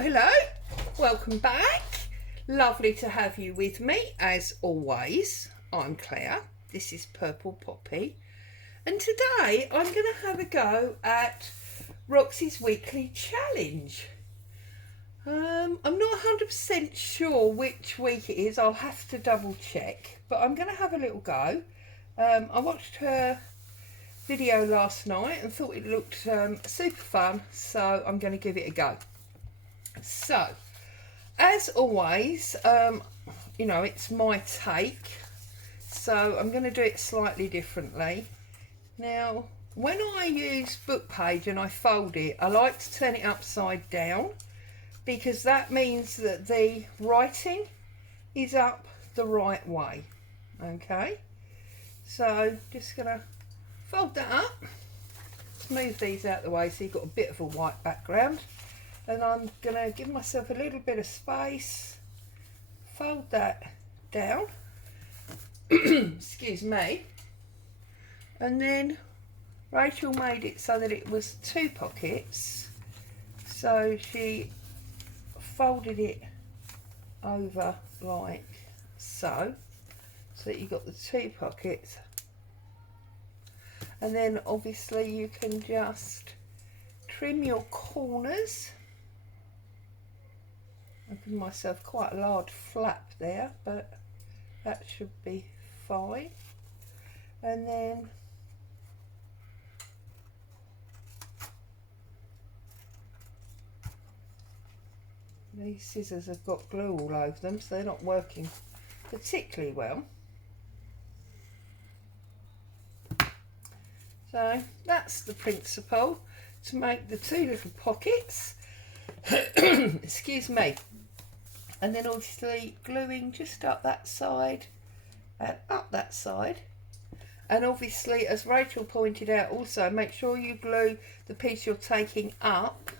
Hello, welcome back. Lovely to have you with me as always. I'm Claire, this is Purple Poppy, and today I'm going to have a go at Roxy's weekly challenge. I'm not 100% sure which week it is, I'll have to double check, but I'm going to have a little go. I watched her video last night and thought it looked super fun, so I'm going to give it a go. So, as always, you know, it's my take, so I'm going to do it slightly differently. Now, when I use book page and I fold it, I like to turn it upside down because that means that the writing is up the right way. Okay, so just going to fold that up, smooth these out the way so you've got a bit of a white background. And I'm going to give myself a little bit of space, fold that down, excuse me, and then Rachel made it so that it was 2 pockets, so she folded it over like so, so that you got the 2 pockets, and then obviously you can just trim your corners. I've given myself quite a large flap there, but that should be fine. And then these scissors have got glue all over them, so they're not working particularly well. So that's the principle, to make the 2 little pockets. Excuse me. And then obviously gluing just up that side and up that side. And obviously, as Rachel pointed out also, make sure you glue the piece you're taking up,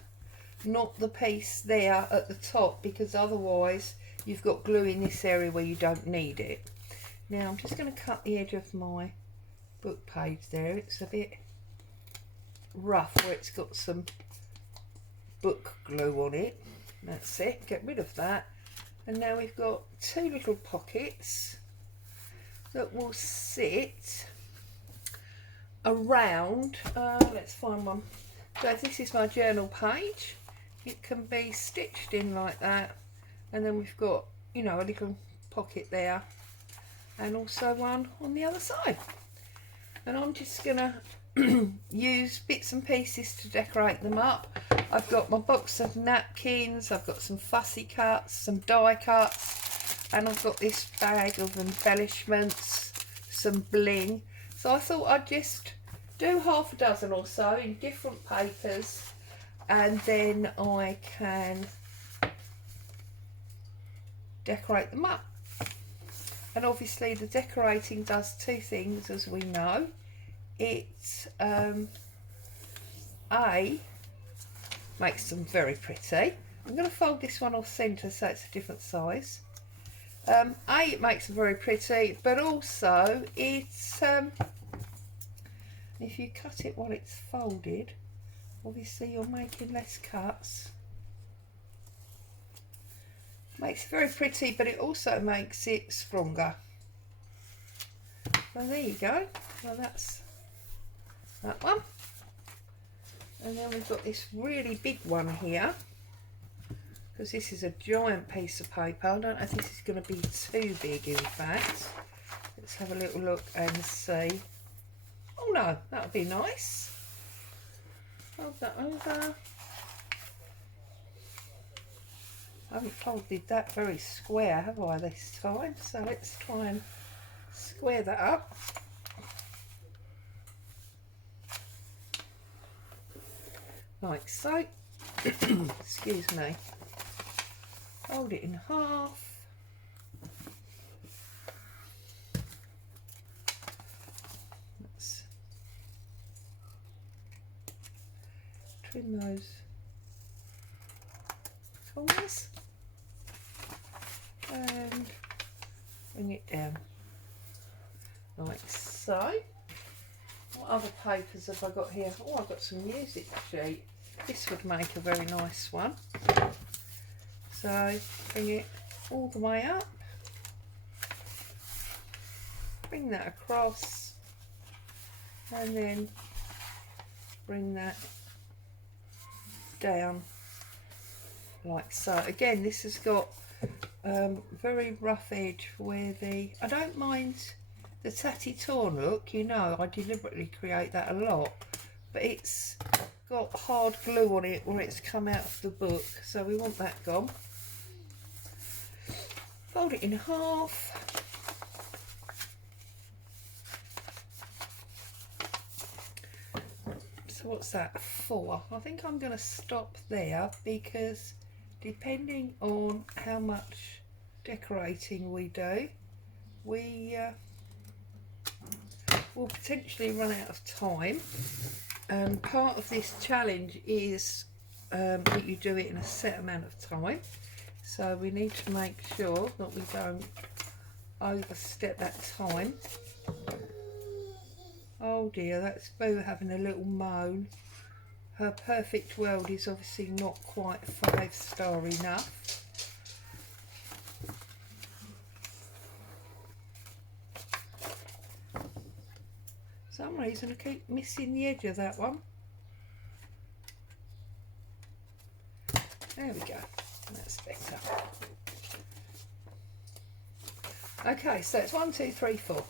not the piece there at the top, because otherwise you've got glue in this area where you don't need it. Now I'm just going to cut the edge of my book page there. It's a bit rough where it's got some book glue on it. That's it, get rid of that. And now we've got 2 little pockets that will sit around, let's find one. So this is my journal page. It can be stitched in like that, and then we've got, you know, a little pocket there and also one on the other side. And I'm just gonna use bits and pieces to decorate them up. I've got my box of napkins, I've got some fussy cuts, some die cuts, and I've got this bag of embellishments, some bling. So I thought I'd just do half a dozen or so in different papers, and then I can decorate them up. And obviously the decorating does 2 things, as we know. It A, makes them very pretty. I'm going to fold this one off centre so it's a different size. A, it makes them very pretty, but also it's if you cut it while it's folded, obviously you're making less cuts. Makes it very pretty, but it also makes it stronger. So there you go. Well, that's that one. And then we've got this really big one here, because this is a giant piece of paper. I don't know if this is going to be too big, in fact. Let's have a little look and see. Oh no, that would be nice. Fold that over. I haven't folded that very square, have I, this time? So let's try and square that up. Like so. Excuse me. Fold it in half. Let's trim those corners and bring it down like so. What other papers have I got here? Oh, I've got some music sheet. This would make a very nice one. So bring it all the way up, bring that across, and then bring that down like so. Again, this has got very rough edge where I don't mind the tatty torn look, you know, I deliberately create that a lot, but it's got hard glue on it where it's come out of the book, so we want that gone. Fold it in half. So what's that, 4? I think I'm going to stop there because depending on how much decorating we do, we will potentially run out of time. And part of this challenge is that you do it in a set amount of time. So we need to make sure that we don't overstep that time. Oh dear, that's Boo having a little moan. Her perfect world is obviously not quite 5-star enough. For some reason I keep missing the edge of that one. There we go, that's better. Okay, so it's 1, 2, 3, 4.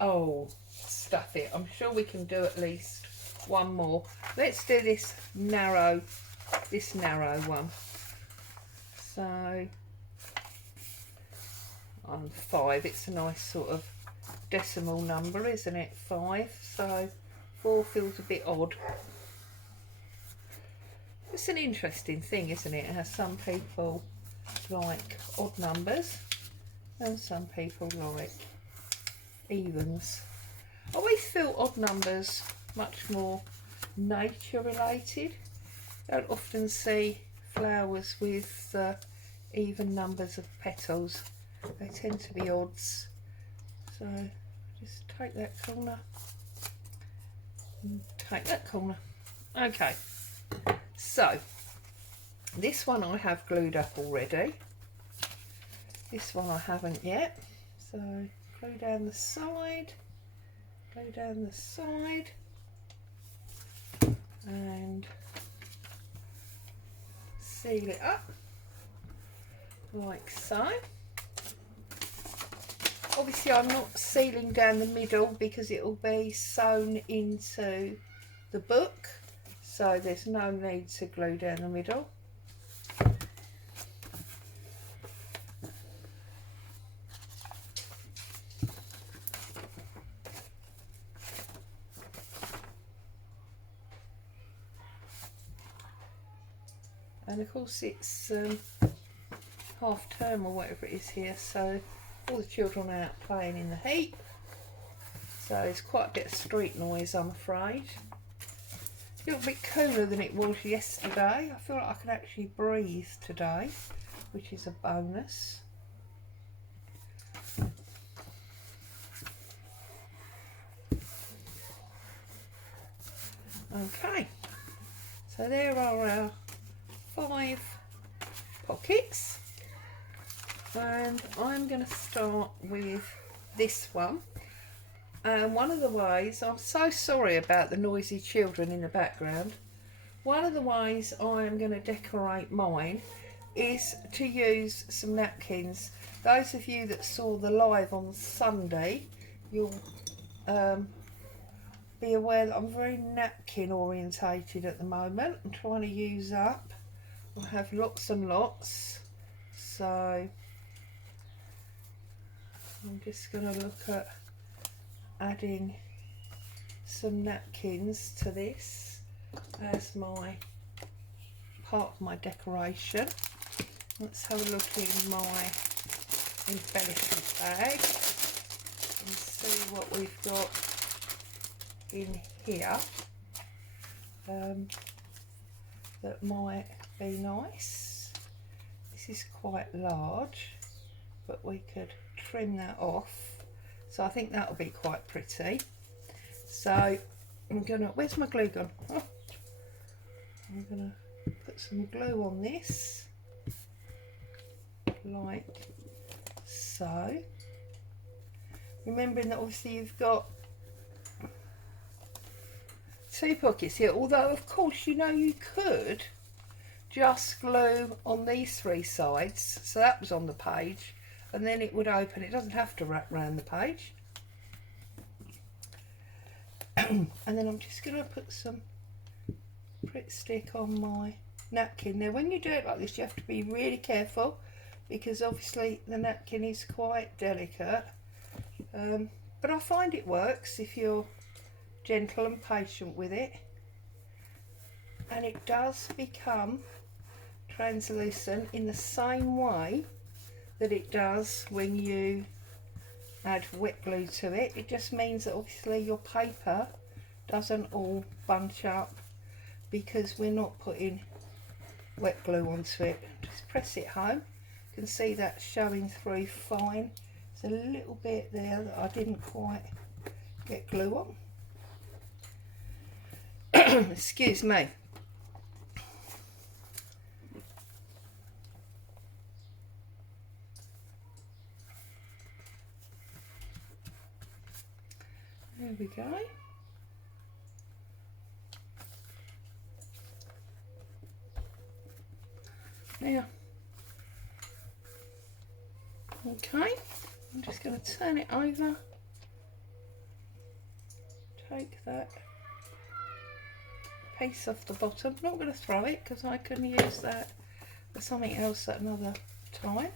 Oh, stuff it. I'm sure we can do at least one more. Let's do this narrow one. So on 5, it's a nice sort of decimal number, isn't it? 5. So 4 feels a bit odd. It's an interesting thing, isn't it? How some people like odd numbers and some people like evens. I always feel odd numbers much more nature related. I don't often see flowers with even numbers of petals. They tend to be odds. So just take that corner and take that corner. Okay, so this one I have glued up already. This one I haven't yet. So glue down the side, and seal it up like so. Obviously I'm not sealing down the middle because it will be sewn into the book, so there's no need to glue down the middle. And of course it's half term or whatever it is here, so all the children are out playing in the heat, so there's quite a bit of street noise, I'm afraid. A little bit cooler than it was yesterday. I feel like I can actually breathe today, which is a bonus. Okay, so there are our 5 pockets, and I'm going to start with this one. And one of the ways, I'm so sorry about the noisy children in the background, one of the ways I'm going to decorate mine is to use some napkins. Those of you that saw the live on Sunday, you'll be aware that I'm very napkin orientated at the moment. I'm trying to use up. I have lots and lots, so I'm just going to look at adding some napkins to this as my part of my decoration. Let's have a look in my embellishment bag and see what we've got in here that might be nice. This is quite large, but we could trim that off, so I think that'll be quite pretty. So I'm gonna, where's my glue gun? Oh, I'm gonna put some glue on this, like so. Remembering that obviously you've got 2 pockets here, although of course you know you could just glue on these 3 sides, so that was on the page, and then it would open. It doesn't have to wrap around the page. And then I'm just going to put some Pritt stick on my napkin. Now when you do it like this you have to be really careful, because obviously the napkin is quite delicate, but I find it works if you're gentle and patient with it, and it does become translucent in the same way that it does when you add wet glue to it. It just means that obviously your paper doesn't all bunch up because we're not putting wet glue onto it. Just press it home. You can see that showing through fine. There's a little bit there that I didn't quite get glue on. Excuse me. There we go. Now, okay, I'm just going to turn it over, take that piece off the bottom. I'm not going to throw it because I can use that for something else at another time.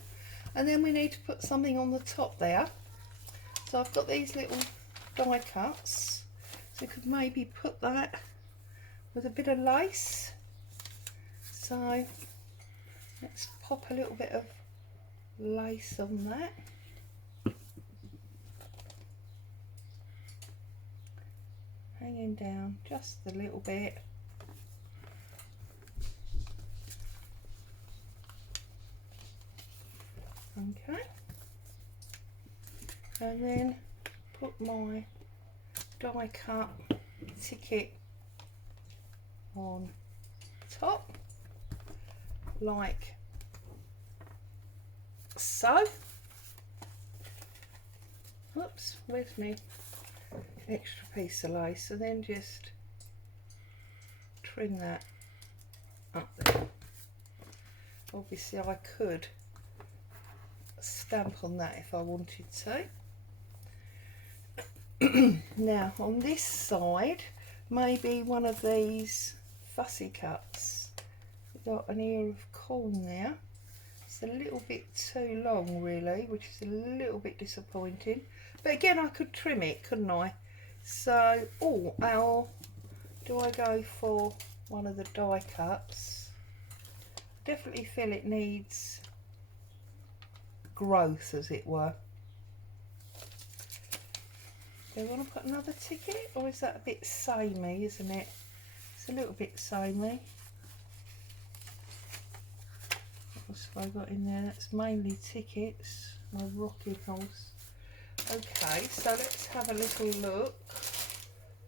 And then we need to put something on the top there. So I've got these little die cuts, so you could maybe put that with a bit of lace. So let's pop a little bit of lace on that, hanging down just a little bit. Okay, and then put my die cut ticket on top like so. Oops, where's me extra piece of lace? And then just trim that up there. Obviously I could stamp on that if I wanted to. Now on this side, maybe one of these fussy cuts. We've got an ear of corn there. It's a little bit too long really, which is a little bit disappointing, but again I could trim it, couldn't I? So, or do I go for one of the die cuts? Definitely feel it needs growth, as it were. Do I want to put another ticket, or is that a bit samey, isn't it? It's a little bit samey. What else have I got in there? That's mainly tickets, my rocking horse. Okay, so let's have a little look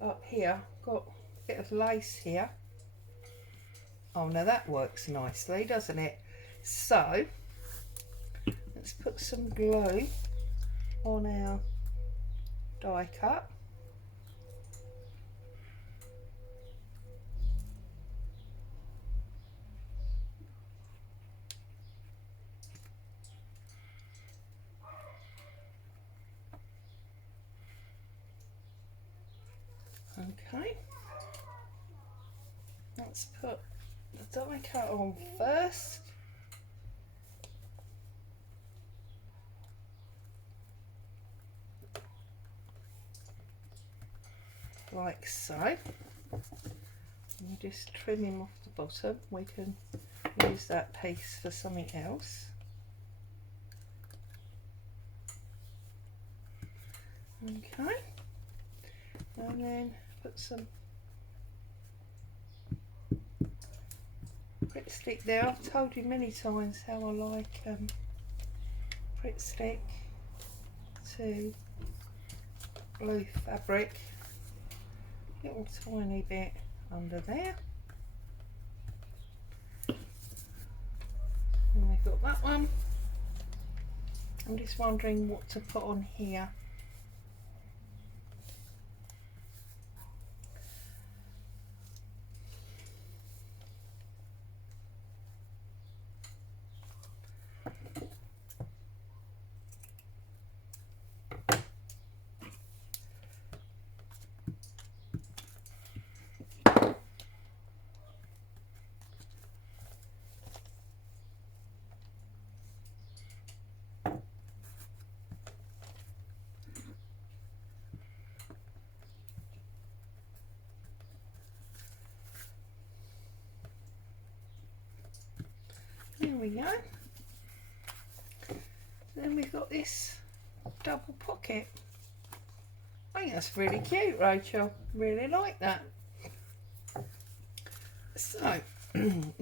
up here. Got a bit of lace here. Oh, now that works nicely, doesn't it? So let's put some glue on our die cut. Okay, let's put the die cut on first. Like so. And just trim him off the bottom. We can use that piece for something else. Okay, and then put some Pritt stick there. I've told you many times how I like Pritt stick to glue fabric. Little tiny bit under there. that one. I'm just wondering what to put on here. There we go. Then we've got this double pocket. I think that's really cute, Rachel. Really like that. So,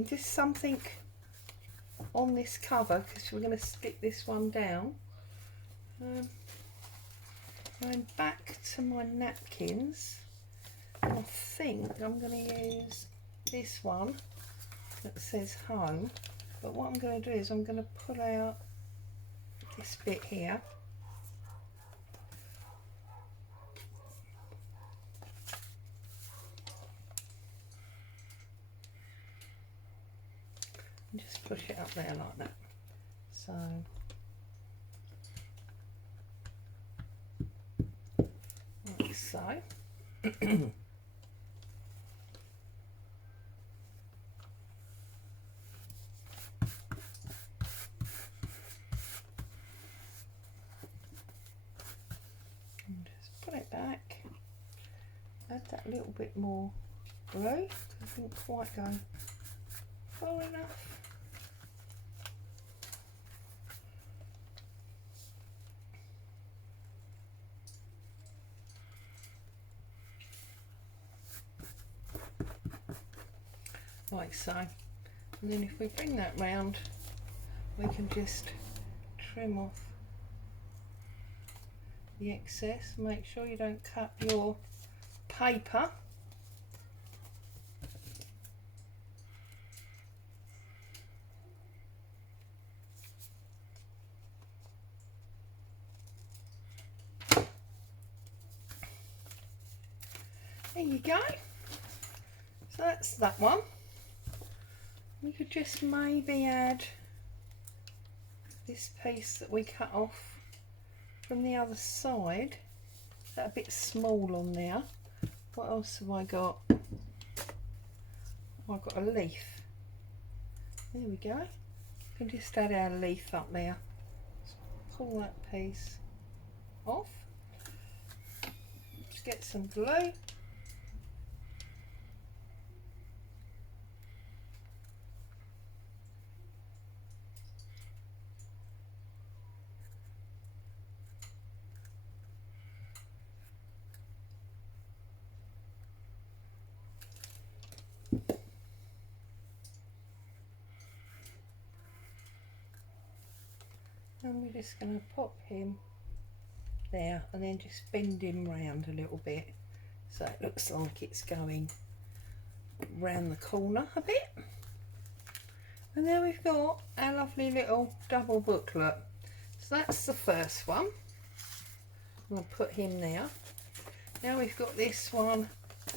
just something on this cover, because we're going to stick this one down. Going back to my napkins, I think I'm going to use this one that says home. But what I'm going to do is I'm going to pull out this bit here. And just push it up there like that. So, like so. Put it back, add that little bit more glue, I didn't quite go far enough. Like so. And then if we bring that round, we can just trim off the excess. Make sure you don't cut your paper. There you go. So that's that one. We could just maybe add this piece that we cut off from the other side. That a bit small on there. What else have I got? I've got a leaf. There we go. We can just add our leaf up there. Pull that piece off. Just get some glue. And we're just going to pop him there and then just bend him round a little bit so it looks like it's going round the corner a bit. And then we've got our lovely little double booklet. So that's the first one. I'm going to put him there. Now we've got this one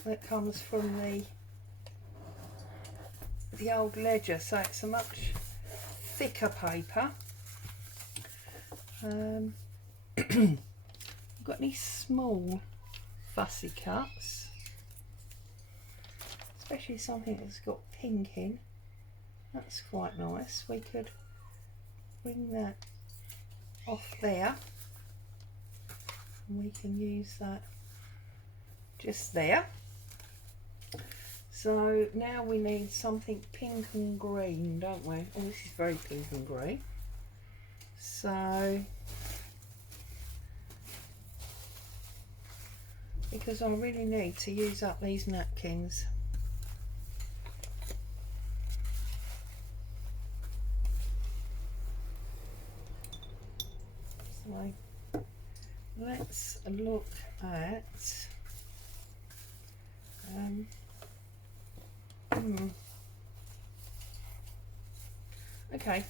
that comes from the old ledger, so it's a much thicker paper. I've got these small fussy cuts, especially something that's got pink in. That's quite nice. We could bring that off there and we can use that just there. So now we need something pink and green, don't we? Oh, this is very pink and green. So, because I really need to use up these napkins. So, let's look at okay,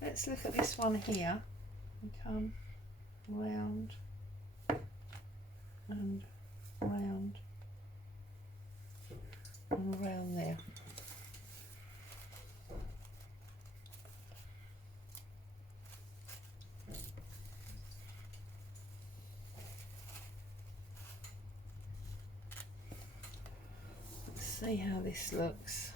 let's look at this one here and come round and round and around there. Let's see how this looks.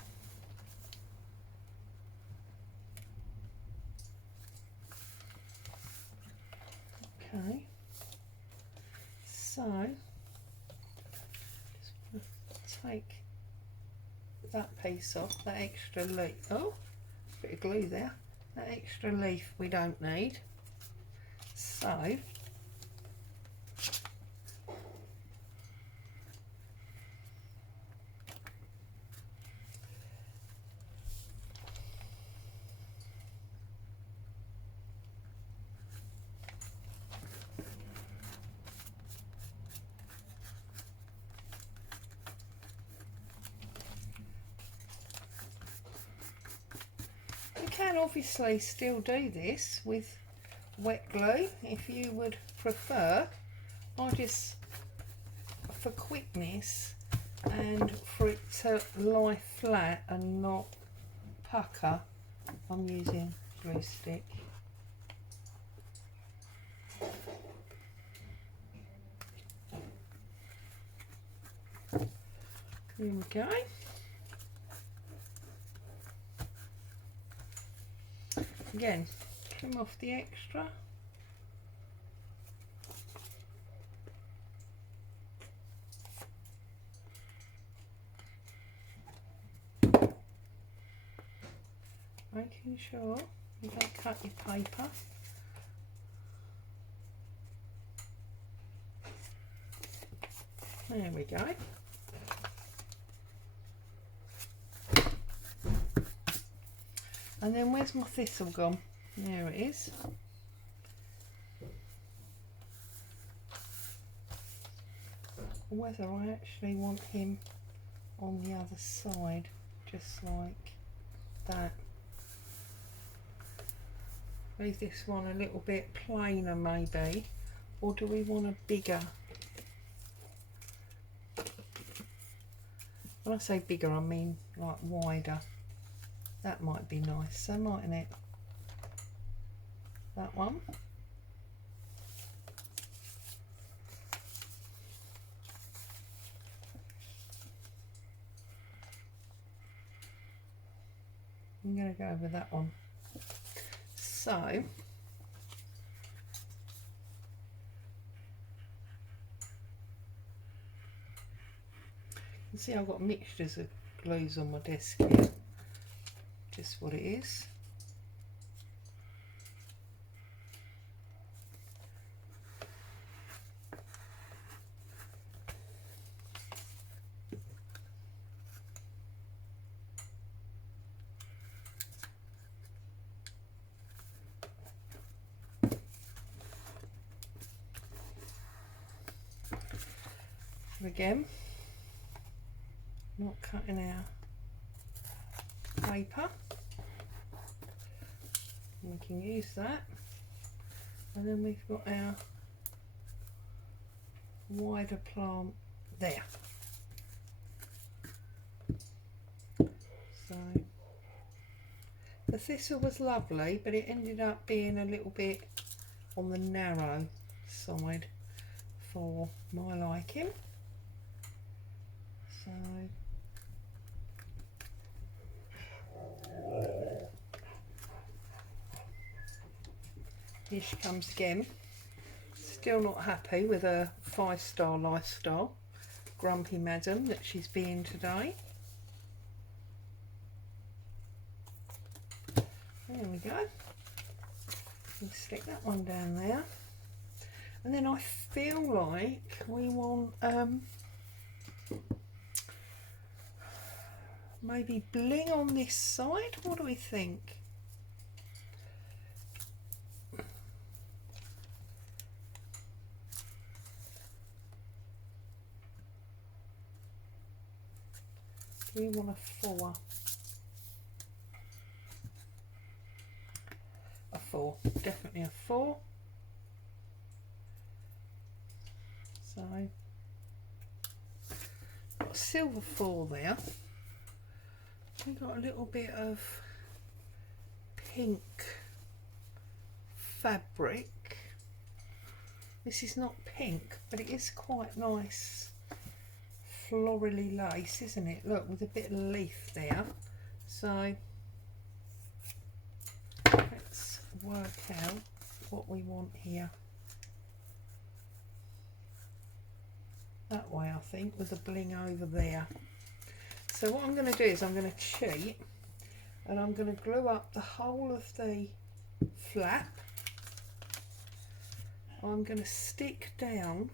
Okay, so just take that piece off, that extra leaf. Oh, bit of glue there. That extra leaf we don't need. So you can obviously still do this with wet glue if you would prefer. I just, for quickness and for it to lie flat and not pucker, I'm using glue stick. There we go. Again, trim off the extra. Making sure you don't cut your paper. There we go. And then where's my thistle gone? There it is. Whether I actually want him on the other side, just like that. Leave this one a little bit plainer maybe, or do we want a bigger? When I say bigger, I mean like wider. That might be nice, so mightn't it? That one. I'm going to go with that one. So, you see I've got mixtures of glues on my desk here. Just what it is. Again, not cutting our paper. We can use that, and then we've got our wider plant there. So the thistle was lovely, but it ended up being a little bit on the narrow side for my liking. So here she comes again. Still not happy with her 5-star lifestyle. Grumpy madam that she's being today. There we go. We'll stick that one down there. And then I feel like we want maybe bling on this side. What do we think? Do we want a 4? 4, definitely a 4. So got a silver 4 there. We've got a little bit of pink fabric. This is not pink, but it is quite nice florally lace, isn't it? Look, with a bit of leaf there. So let's work out what we want here. That way, I think, with the bling over there. So what I'm going to do is I'm going to cheat, and I'm going to glue up the whole of the flap. I'm going to stick down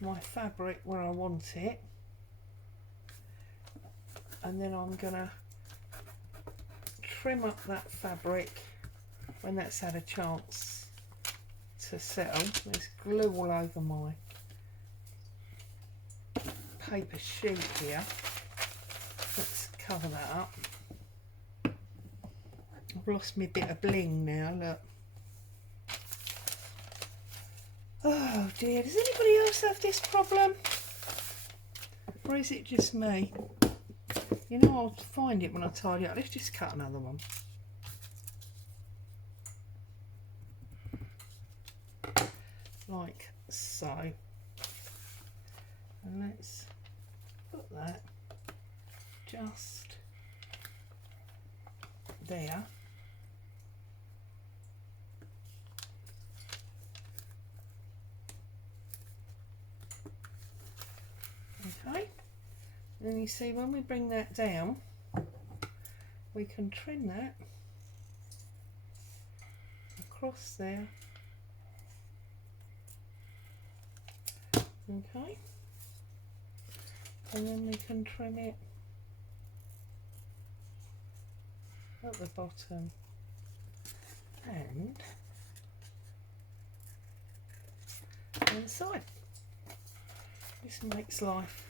my fabric where I want it, and then I'm going to trim up that fabric when that's had a chance to settle. There's glue all over my paper sheet here. Let's cover that up. I've lost my bit of bling now, look. Oh dear, does anybody else have this problem? Or is it just me? You know, I'll find it when I tidy up. Let's just cut another one. Like so. And let's put that just there. Okay, and then you see when we bring that down, we can trim that across there. Okay, and then we can trim it at the bottom and on the side. This makes life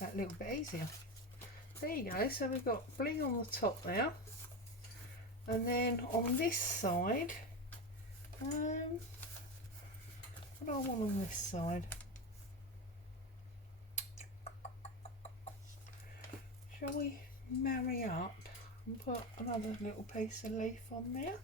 that little bit easier. There you go, so we've got bling on the top now, and then on this side, what do I want on this side? Shall we marry up and put another little piece of leaf on there?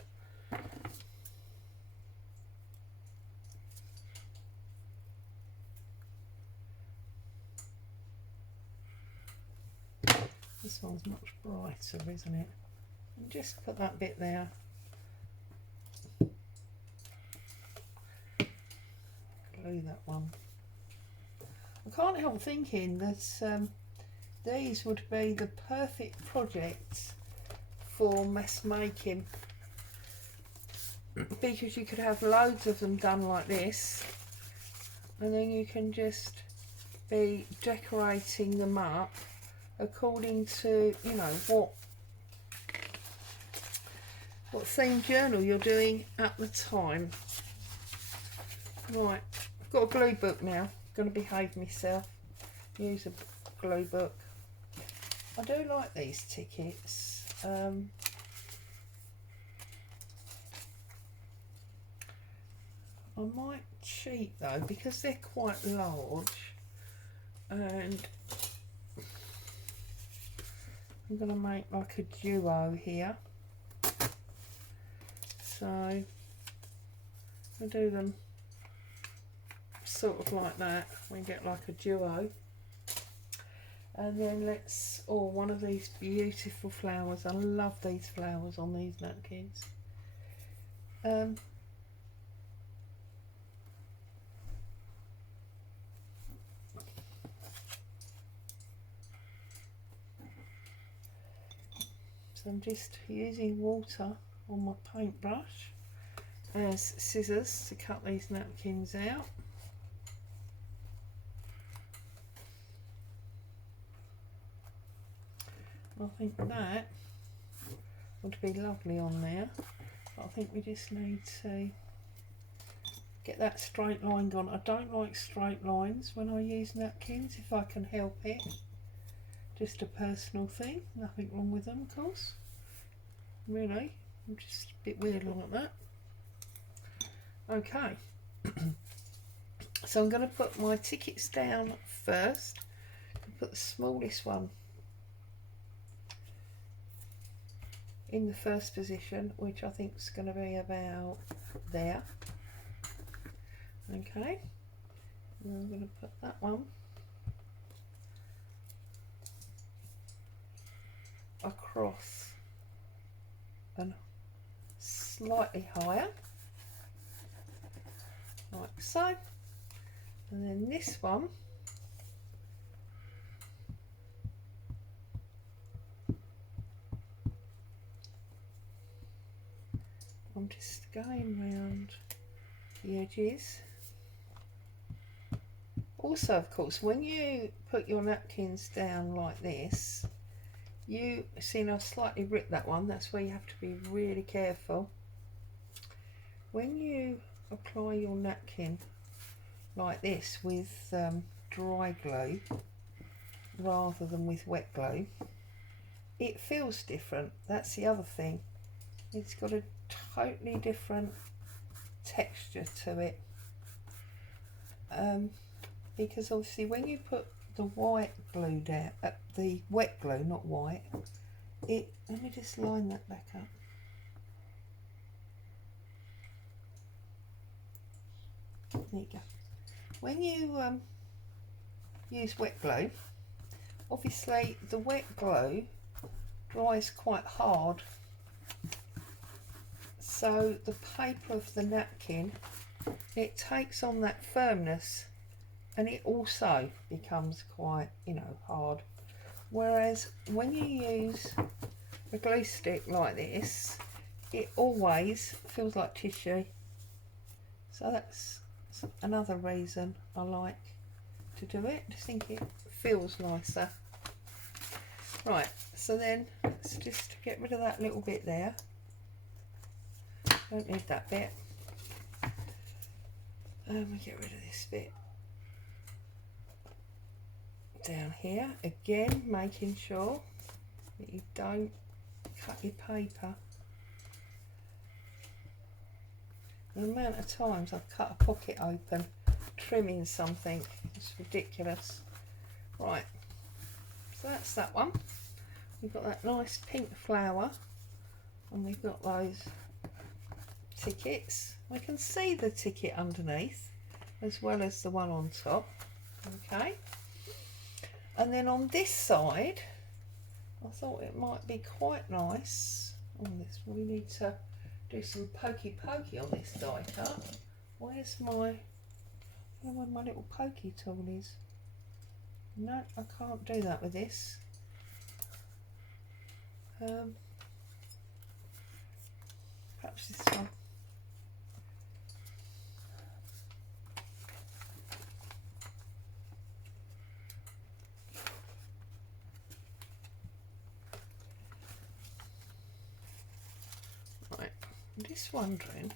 This one's much brighter, isn't it? And just put that bit there. Glue that one. I can't help thinking that these would be the perfect project for mess making, because you could have loads of them done like this, and then you can just be decorating them up according to, you know, what theme journal you're doing at the time. Right, I've got a glue book now. I'm going to behave myself. Use a glue book. I do like these tickets. I might cheat though, because they're quite large, and I'm going to make like a duo here. So I'll do them sort of like that. We get like a duo. And then let's, oh, one of these beautiful flowers. I love these flowers on these napkins. So I'm just using water on my paintbrush as scissors to cut these napkins out. I think that would be lovely on there, but I think we just need to get that straight line gone. I don't like straight lines when I use napkins if I can help it. Just a personal thing, nothing wrong with them, of course. Really, I'm just a bit weird like that. Okay. So I'm going to put my tickets down first. Put the smallest one in the first position, which I think is going to be about there. Okay. And I'm going to put that one across and slightly higher, like so. And then this one I'm just going round the edges. Also, of course, when you put your napkins down like this, you see I've slightly ripped that one. That's where you have to be really careful. When you apply your napkin like this with dry glue rather than with wet glue, it feels different. That's the other thing. It's got a totally different texture to it. Because obviously when you put the white glue down, the wet glue, not white, let me just line that back up. There you go. When you use wet glue, obviously the wet glue dries quite hard, so the paper of the napkin, it takes on that firmness, and it also becomes quite, you know, hard. Whereas when you use a glue stick like this, it always feels like tissue. So that's another reason I like to do it. I just think it feels nicer. Right, so then let's just get rid of that little bit there. Don't need that bit. We get rid of this bit down here. Again, making sure that you don't cut your paper. The amount of times I've cut a pocket open trimming something, it's ridiculous. Right, so that's that one. We've got that nice pink flower, and we've got those tickets. We can see the ticket underneath as well as the one on top. Okay, and then on this side I thought it might be quite nice on this. We need to do some pokey on this die cut. Where's my little pokey tool is? No, I can't do that with this. Perhaps this one. Right, I'm just wondering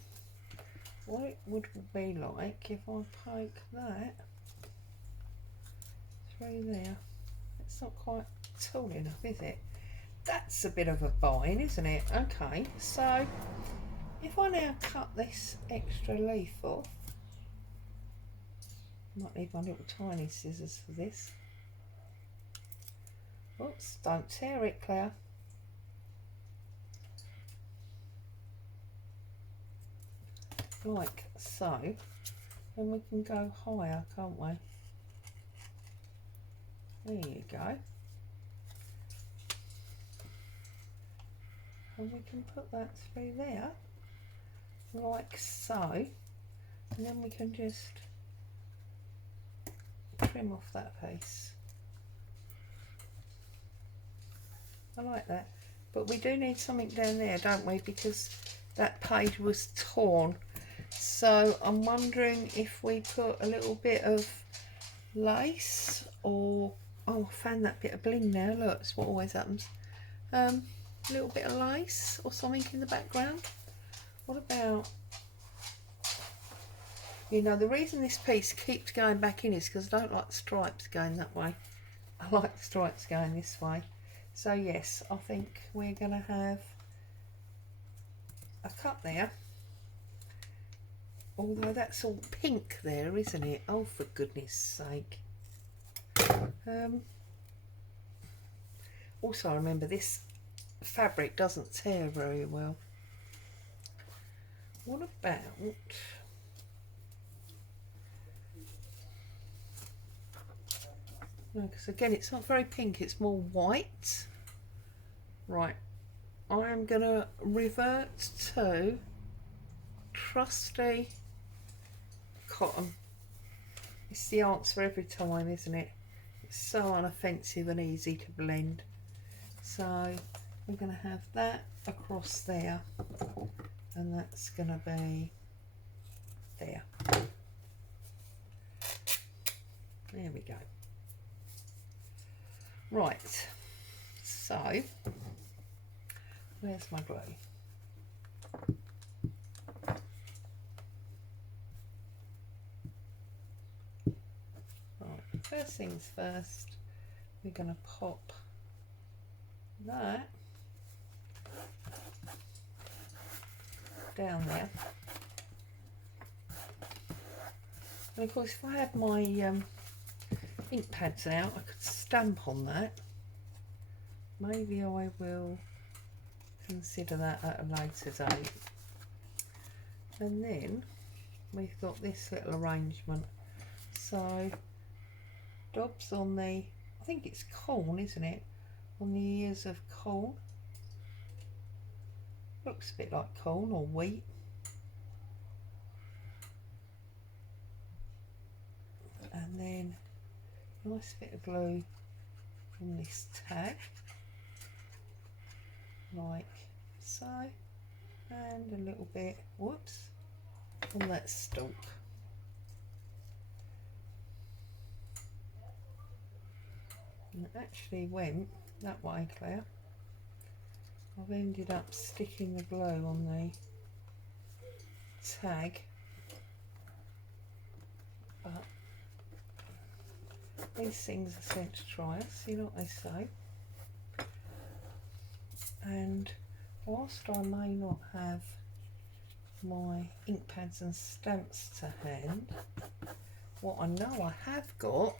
what it would be like if I poke that through there. It's not quite tall enough, is it? That's a bit of a bind, isn't it? Okay, so if I now cut this extra leaf off, might need my little tiny scissors for this. Oops, don't tear it, Claire. Like so. Then we can go higher, can't we? There you go. And we can put that through there, like so. And then we can just trim off that piece. I like that. But we do need something down there, don't we? Because that page was torn. So I'm wondering if we put a little bit of lace, or oh, I found that bit of bling now. Look, it's what always happens. A little bit of lace or something in the background. What about, you know, the reason this piece keeps going back in is because I don't like the stripes going that way. I like the stripes going this way. So yes, I think we're going to have a cut there. Although that's all pink there, isn't it? Oh, for goodness sake. Also, I remember this fabric doesn't tear very well. What about... No, because again, it's not very pink, it's more white. Right, I'm going to revert to trusty cotton. It's the answer every time, isn't it? It's so unoffensive and easy to blend. So we're going to have that across there, and that's going to be there. There we go. Right, so where's my glue? Right, first things first, we're going to pop that down there. And of course, if I had my ink pads out, I could stamp on that. Maybe I will consider that at a later date. And then we've got this little arrangement. So dobs on the, I think it's corn, isn't it? On the ears of corn. Looks a bit like corn or wheat. And then a nice bit of glue on this tag, like so, and a little bit, whoops, on that stalk. And it actually went that way, Claire. I've ended up sticking the glue on the tag, but these things are sent to try us, you know what they say. And whilst I may not have my ink pads and stamps to hand, what I know I have got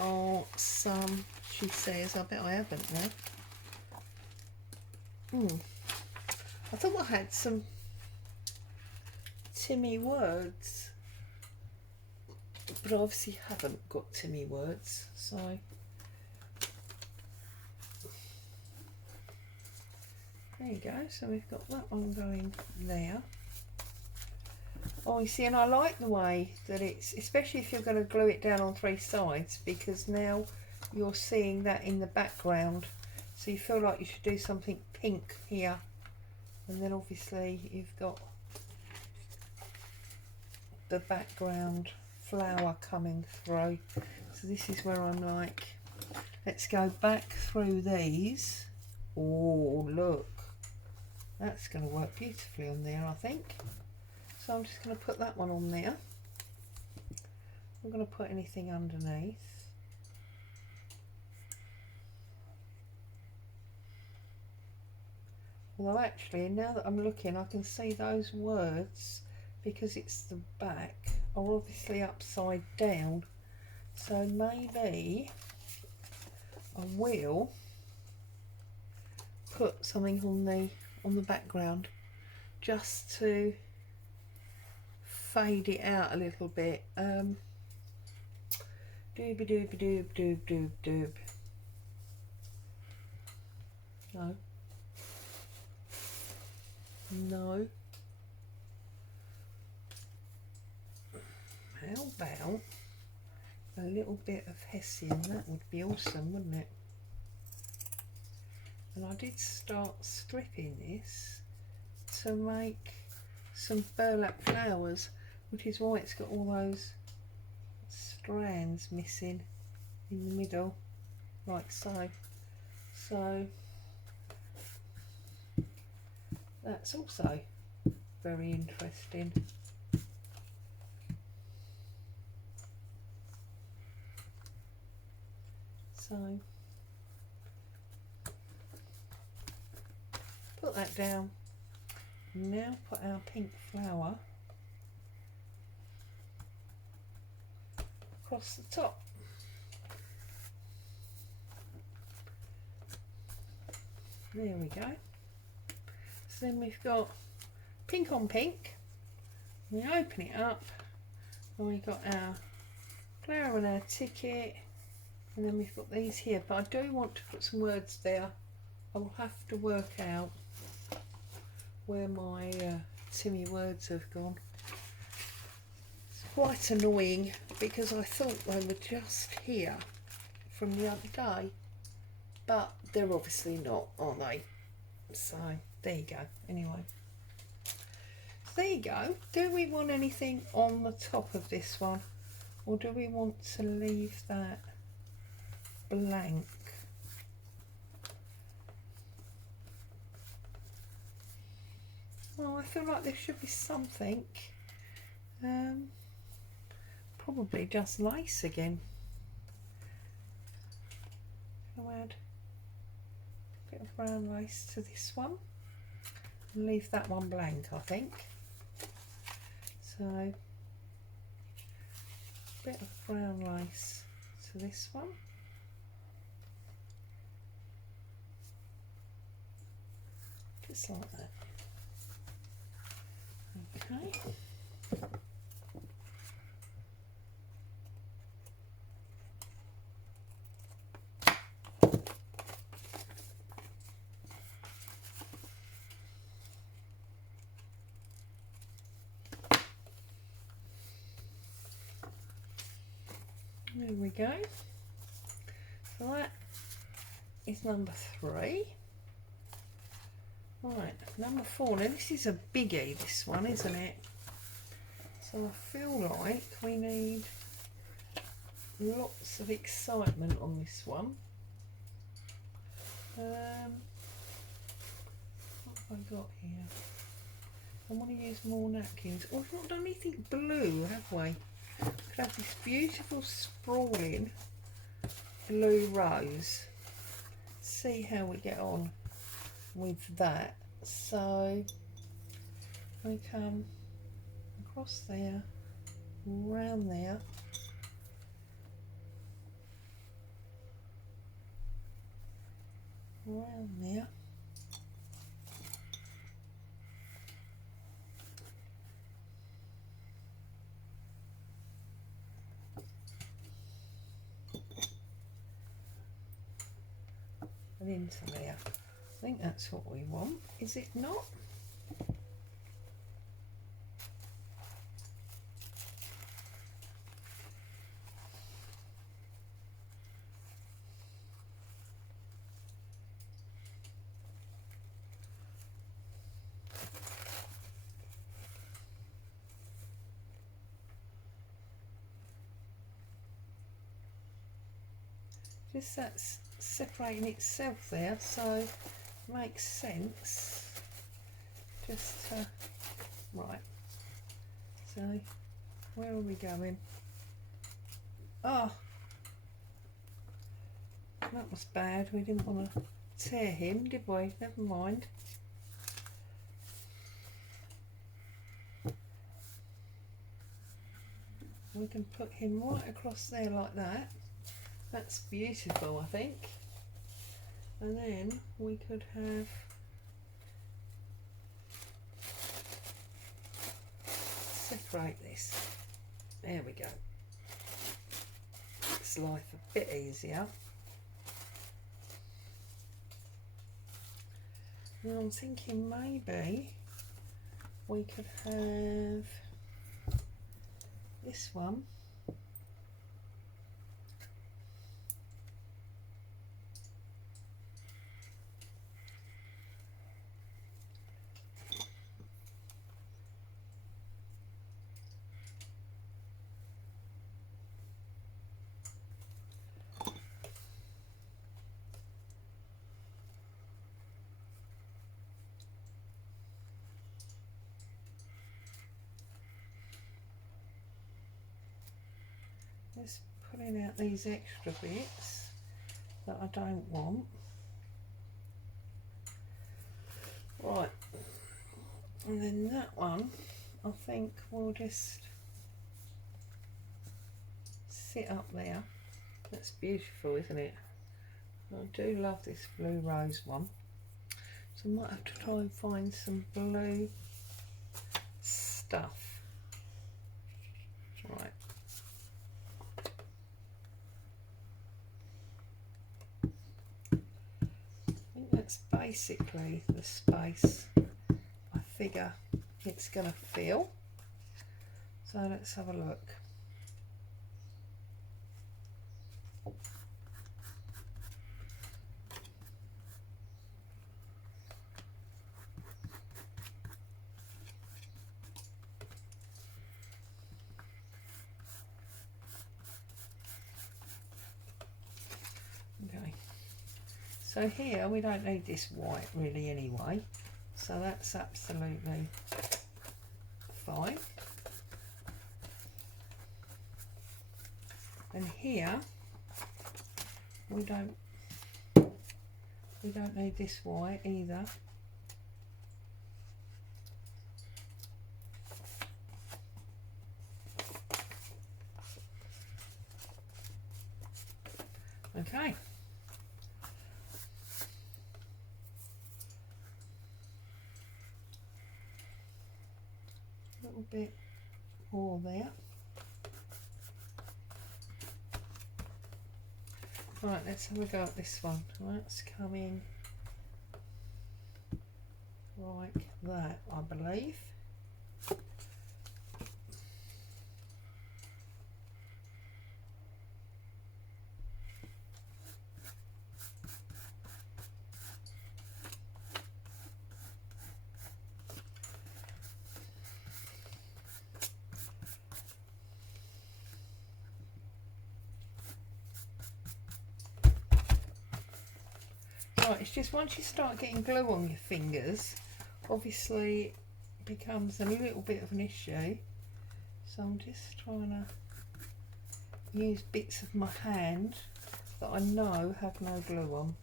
are some, she says, I bet I haven't now. I thought I had some Timmy words, but I obviously haven't got Timmy words, so there you go. So we've got that one going there. Oh, you see, and I like the way that it's, especially if you're going to glue it down on 3 sides, because now you're seeing that in the background, so you feel like you should do something pink here, and then obviously you've got the background flower coming through. So this is where I'm like, let's go back through these. Oh, look, that's going to work beautifully on there, I think. So I'm just going to put that one on there. I'm going to put anything underneath. Although actually, now that I'm looking, I can see those words, because it's the back, are obviously upside down. So maybe I will put something on the background just to fade it out a little bit. Dooby dooby doob doob doob doob. No. No. How about a little bit of Hessian? That would be awesome, wouldn't it? And I did start stripping this to make some burlap flowers, which is why it's got all those strands missing in the middle, like so. So that's also very interesting. So put that down, Now put our pink flower across the top. There we go. So then we've got pink on pink. We open it up and we've got our flower and our ticket, and then we've got these here, but I do want to put some words there. I will have to work out where my Timmy words have gone. It's quite annoying because I thought they were just here from the other day, but they're obviously not, are they? So there you go. Anyway, there you go. Do we want anything on the top of this one, or do we want to leave that blank? Oh, I feel like there should be something. Probably just lace again. I'll add a bit of brown lace to this one and leave that one blank, I think. So, a bit of brown lace to this one. Just like that. Okay. There we go. So that is number 3. Right, number 4. Now this is a biggie, this one, isn't it? So I feel like we need lots of excitement on this one. What have I got here? I want to use more napkins. Oh, we've not done anything blue, have we? We could have this beautiful sprawling blue rose. See how we get on with that. So we come across there, round there, round there, and into there. I think that's what we want, is it not? Just that's separating itself there, so it makes sense. Just right. So where are we going? Oh, that was bad. We didn't want to tear him, did we? Never mind. We can put him right across there like that. That's beautiful, I think. And then we could have separate this. There we go. Makes life a bit easier. Now I'm thinking maybe we could have this one. Just pulling out these extra bits that I don't want. Right, And then that one, I think we'll just sit up there. That's beautiful, isn't it? I do love this blue rose one. So I might have to try and find some blue stuff. Right. I think that's basically the space I figure it's going to fill. So let's have a look. Okay, so here we don't need this white really anyway, so that's absolutely fine. And here we don't need this white either. Okay. A little bit more there. Right, let's have a go at this one. That's coming like that, I believe. Right, it's just once you start getting glue on your fingers, obviously it becomes a little bit of an issue. So I'm just trying to use bits of my hand that I know have no glue on.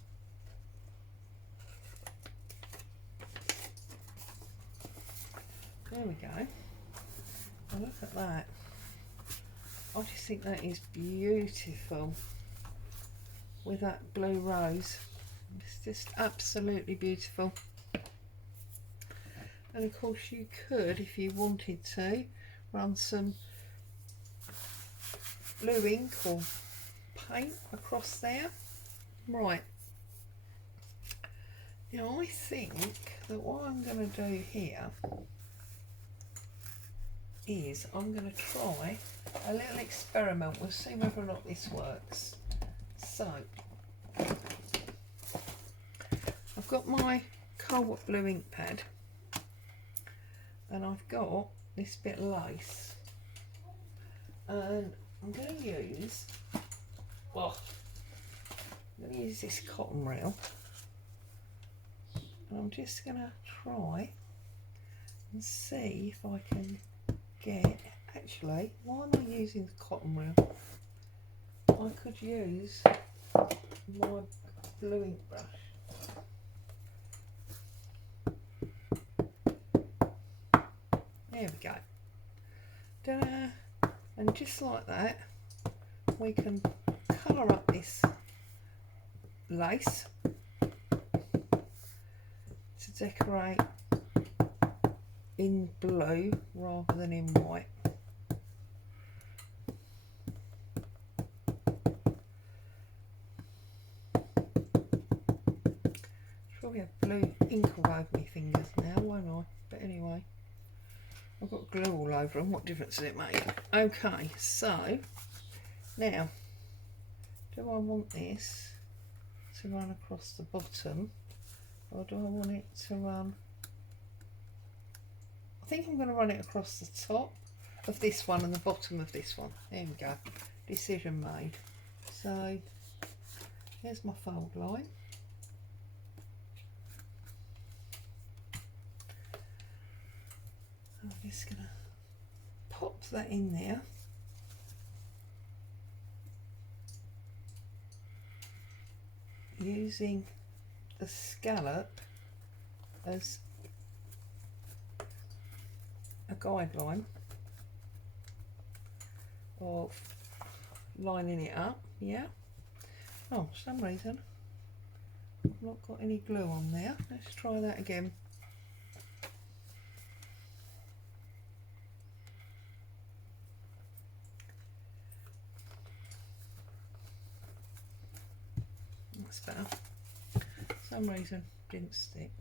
There we go. Now look at that. I just think that is beautiful with that blue rose. It's just absolutely beautiful. And of course you could, if you wanted to, run some blue ink or paint across there. Right. Now I think that what I'm going to do here is I'm going to try a little experiment. We'll see whether or not this works. So I've got my cobalt blue ink pad and I've got this bit of lace, and I'm going to use this cotton reel, and I'm just going to try and see if I can get, actually, why am I using the cotton reel? I could use my blue ink brush. There we go. Ta-da! And just like that, we can colour up this lace to decorate in blue rather than in white. Probably have blue ink all over my fingers now, won't I? But anyway, I've got glue all over them. What difference does it make? Okay, so now, do I want this to run across the bottom, or do I want it to run? I think I'm going to run it across the top of this one and the bottom of this one. There we go. Decision made. So here's my fold line. I'm just going to pop that in there. Using the scallop as a guideline of lining it up. Yeah. Oh, for some reason I've not got any glue on there. Let's try that again. That's better. For some reason didn't stick.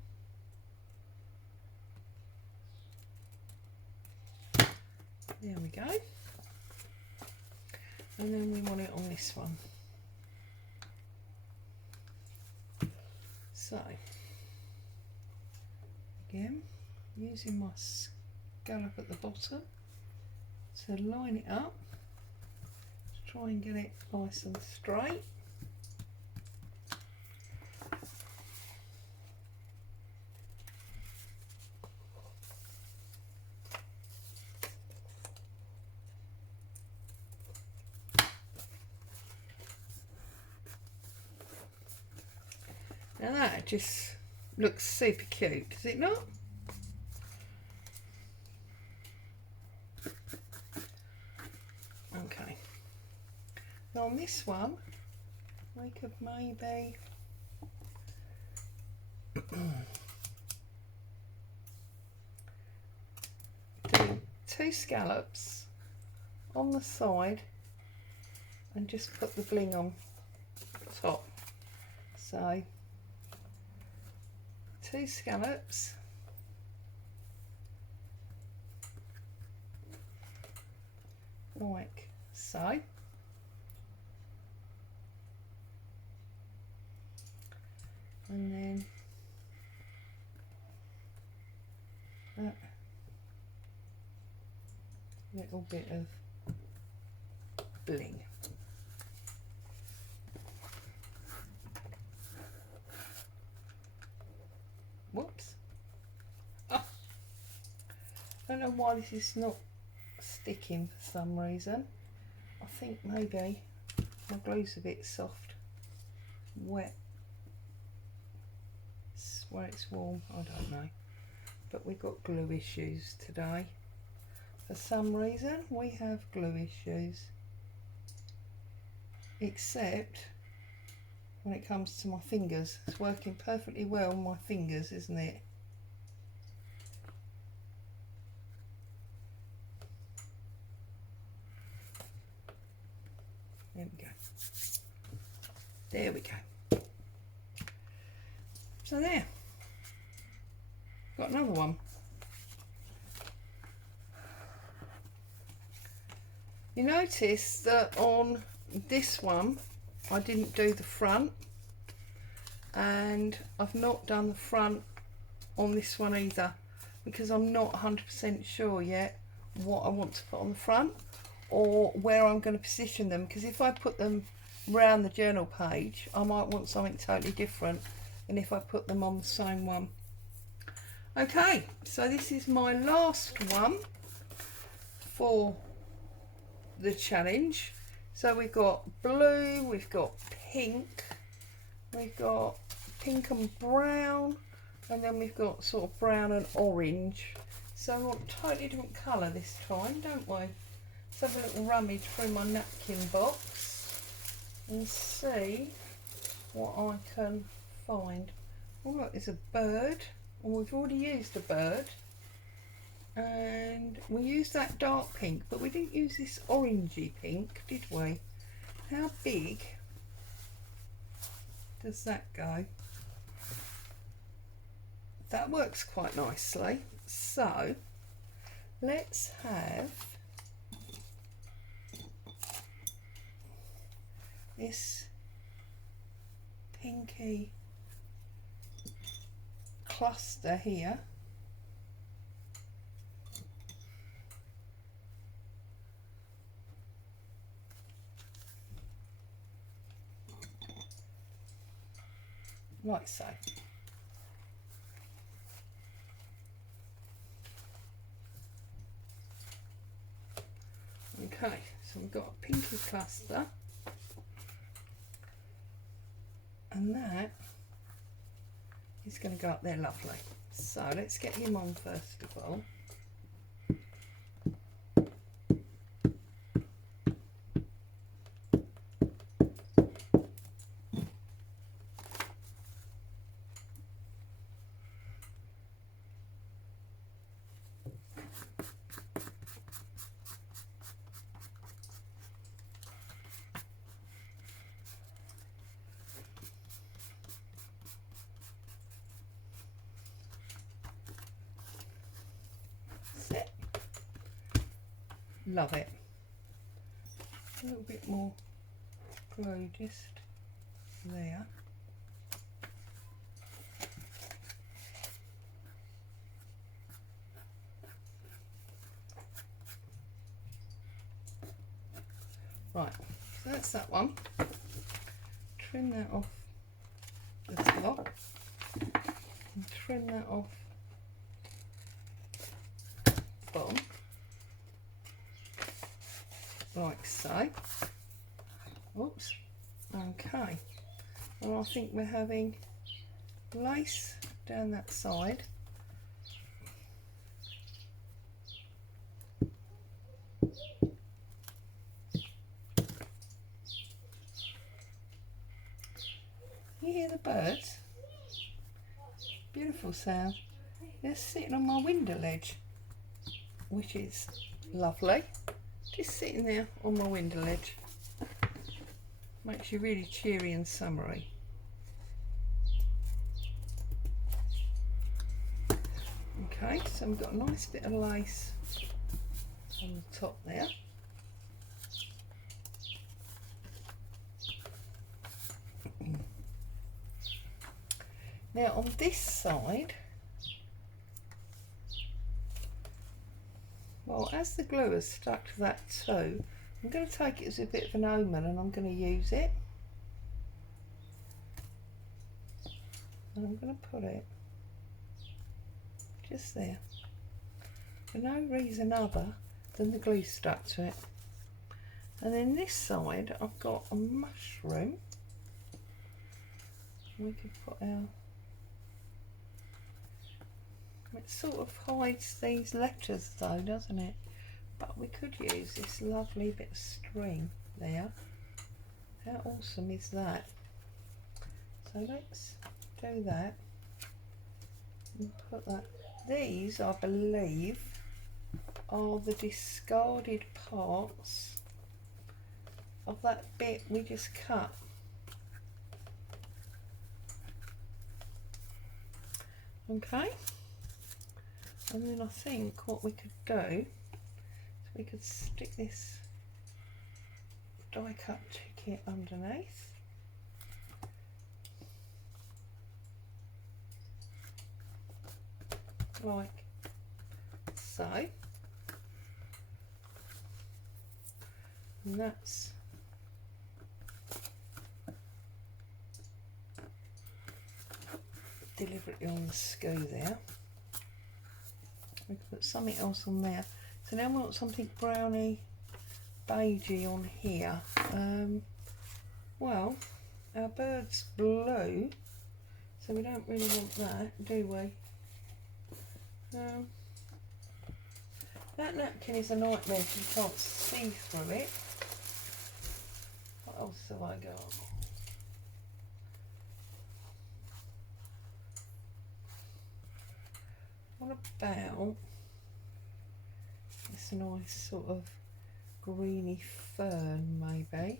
There we go. And then we want it on this one. So, again, using my scallop at the bottom to line it up, to try and get it nice and straight. Now that just looks super cute, does it not? Okay. Now on this one, we could maybe do 2 scallops on the side and just put the bling on top. So 2 scallops, like so, and then that little bit of bling. Whoops. Oh, I don't know why this is not sticking for some reason. I think maybe my glue's a bit soft, wet, where it's warm, I don't know. But we've got glue issues today. For some reason we have glue issues. Except when it comes to my fingers. It's working perfectly well on my fingers, isn't it? There we go. There we go. So there. Got another one. You notice that on this one I didn't do the front, and I've not done the front on this one either, because I'm not 100% sure yet what I want to put on the front or where I'm going to position them, because if I put them round the journal page I might want something totally different than if I put them on the same one. Okay, so this is my last one for the challenge. So we've got blue, we've got pink, we've got pink and brown, and then we've got sort of brown and orange. So we want a totally different colour this time, don't we? Let's have a little rummage through my napkin box and see what I can find. Oh look, there's a bird, and we've already used a bird. And we used that dark pink, but we didn't use this orangey pink, did we? How big does that go? That works quite nicely. So let's have this pinky cluster here. Like so. Okay, so we've got a pinky cluster, and that is going to go up there lovely. So let's get him on first of all. Love it. A little bit more glue just there. Right, so that's that one. Trim that off the top and trim that off the bottom, like so. Oops. Okay. And I think we're having lace down that side. You hear the birds? Beautiful sound. They're sitting on my window ledge, which is lovely. Just sitting there on my window ledge. Makes you really cheery and summery. Okay, so we've got a nice bit of lace on the top there. Now on this side, well, as the glue has stuck to that too, I'm going to take it as a bit of an omen and I'm going to use it. And I'm going to put it just there, for no reason other than the glue stuck to it. And then this side I've got a mushroom. We could put our, it sort of hides these letters though, doesn't it? But we could use this lovely bit of string there. How awesome is that? So let's do that and put that. These, I believe, are the discarded parts of that bit we just cut. Okay, and then I think what we could do is we could stick this die cut ticket underneath. Like so, and that's deliberately on the skew there. We can put something else on there. So now we want something browny beigey on here. Well, our bird's blue, so we don't really want that, do we? That napkin is a nightmare if you can't see through it. What else have I got? What about this nice sort of greeny fern maybe?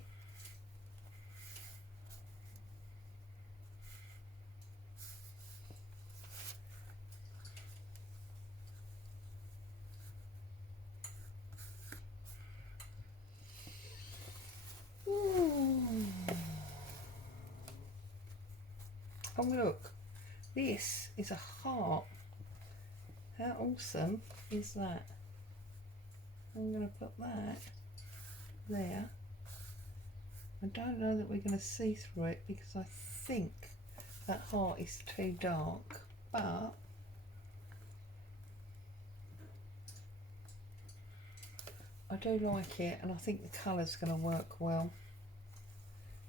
Oh look, this is a heart. How awesome is that? I'm going to put that there. I don't know that we're going to see through it because I think that heart is too dark, but I do like it and I think the colour's going to work well.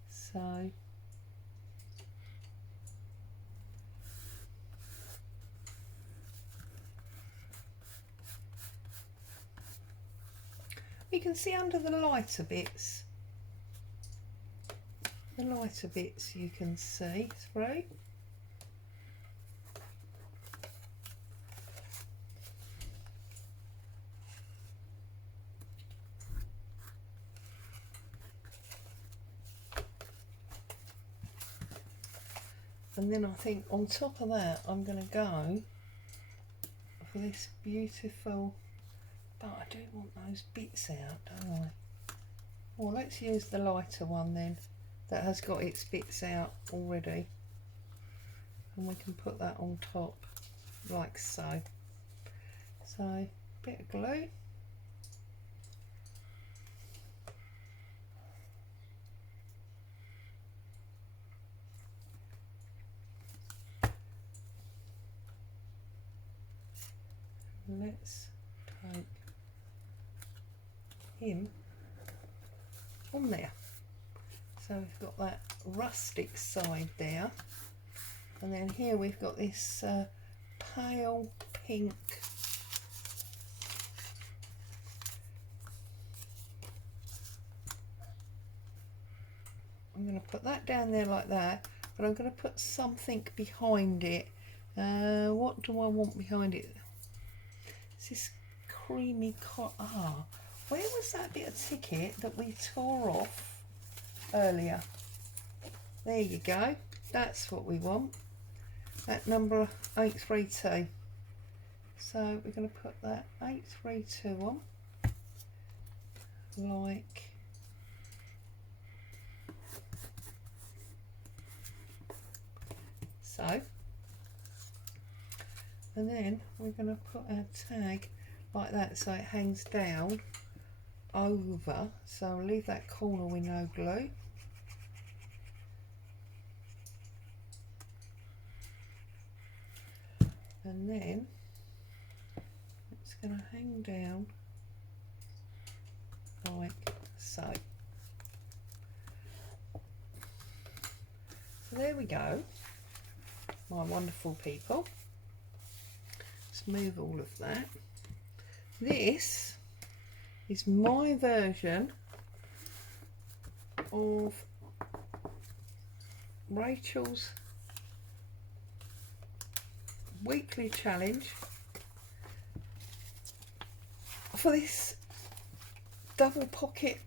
So you can see under the lighter bits. The lighter bits you can see through. And then I think on top of that I'm going to go for this beautiful But I do want those bits out, don't I? Well, let's use the lighter one then, that has got its bits out already. And we can put that on top, like so. So, bit of glue. Let's take him on there. So we've got that rustic side there, and then here we've got this pale pink I'm going to put that down there like that, but I'm going to put something behind it. What do I want behind it? It's this creamy where was that bit of ticket that we tore off earlier? There you go, that's what we want, that number 832. So we're going to put that 832 on, like so, and then we're going to put our tag like that so it hangs down over. So I'll leave that corner with no glue. And then it's going to hang down like so. So there we go, my wonderful people. Let's move all of that. This is my version of Rachel's weekly challenge for this double pocket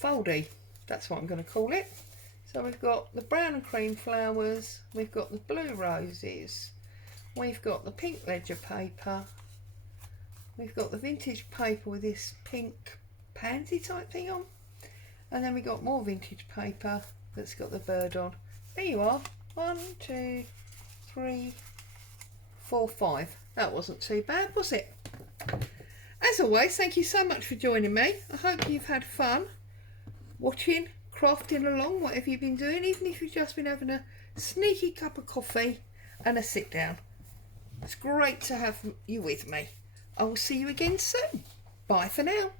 foldy. That's what I'm going to call it. So we've got the brown and cream flowers, we've got the blue roses, we've got the pink ledger paper, we've got the vintage paper with this pink pansy type thing on, and then we got more vintage paper that's got the bird on. There you are, 1, 2, 3, 4, 5. That wasn't too bad, was it? As always, thank you so much for joining me. I hope you've had fun watching, crafting along, whatever you've been doing, even if you've just been having a sneaky cup of coffee and a sit down. It's great to have you with me. I will see you again soon. Bye for now.